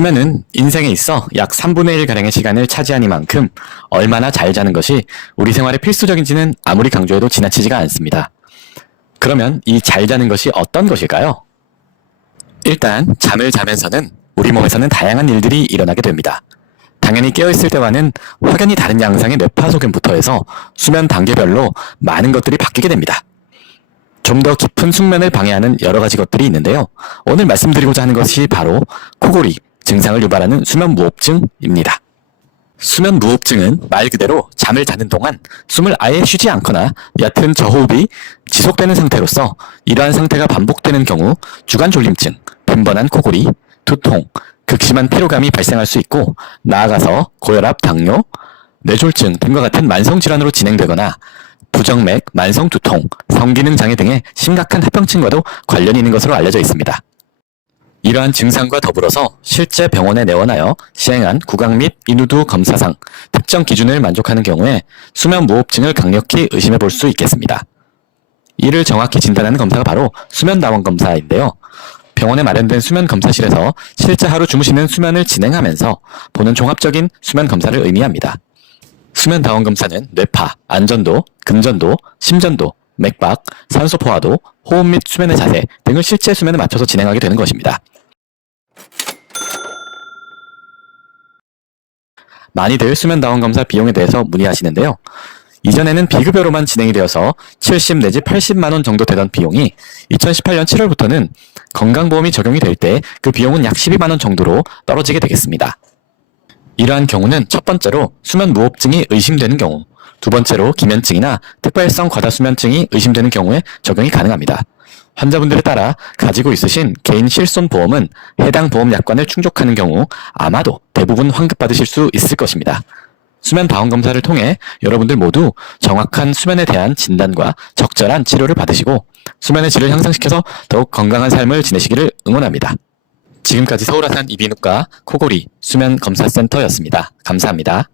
수면은 인생에 있어 약 3분의 1가량의 시간을 차지하니만큼 얼마나 잘 자는 것이 우리 생활에 필수적인지는 아무리 강조해도 지나치지가 않습니다. 그러면 이 잘 자는 것이 어떤 것일까요? 일단 잠을 자면서는 우리 몸에서는 다양한 일들이 일어나게 됩니다. 당연히 깨어있을 때와는 확연히 다른 양상의 뇌파소견부터 해서 수면 단계별로 많은 것들이 바뀌게 됩니다. 좀 더 깊은 숙면을 방해하는 여러 가지 것들이 있는데요. 오늘 말씀드리고자 하는 것이 바로 코골이 증상을 유발하는 수면무호흡증입니다. 수면무호흡증은 말 그대로 잠을 자는 동안 숨을 아예 쉬지 않거나 얕은 저호흡이 지속되는 상태로서 이러한 상태가 반복되는 경우 주간 졸림증, 빈번한 코골이, 두통, 극심한 피로감이 발생할 수 있고 나아가서 고혈압, 당뇨, 뇌졸중 등과 같은 만성질환으로 진행되거나 부정맥, 만성두통, 성기능장애 등의 심각한 합병증과도 관련이 있는 것으로 알려져 있습니다. 이러한 증상과 더불어서 실제 병원에 내원하여 시행한 구강 및 인후두 검사상 특정 기준을 만족하는 경우에 수면무호흡증을 강력히 의심해 볼 수 있겠습니다. 이를 정확히 진단하는 검사가 바로 수면다원검사인데요. 병원에 마련된 수면검사실에서 실제 하루 주무시는 수면을 진행하면서 보는 종합적인 수면검사를 의미합니다. 수면다원검사는 뇌파, 안전도, 금전도, 심전도, 맥박, 산소 포화도, 호흡 및 수면의 자세 등을 실제 수면에 맞춰서 진행하게 되는 것입니다. 많이들 수면다원검사 비용에 대해서 문의하시는데요. 이전에는 비급여로만 진행이 되어서 70 내지 80만 원 정도 되던 비용이 2018년 7월부터는 건강보험이 적용이 될 때 그 비용은 약 12만 원 정도로 떨어지게 되겠습니다. 이러한 경우는 첫 번째로 수면무호흡증이 의심되는 경우, 두 번째로 기면증이나 특별성 과다수면증이 의심되는 경우에 적용이 가능합니다. 환자분들에 따라 가지고 있으신 개인 실손보험은 해당 보험 약관을 충족하는 경우 아마도 대부분 환급받으실 수 있을 것입니다. 수면다원검사를 통해 여러분들 모두 정확한 수면에 대한 진단과 적절한 치료를 받으시고 수면의 질을 향상시켜서 더욱 건강한 삶을 지내시기를 응원합니다. 지금까지 서울아산 이비인후과 코골이 수면검사센터였습니다. 감사합니다.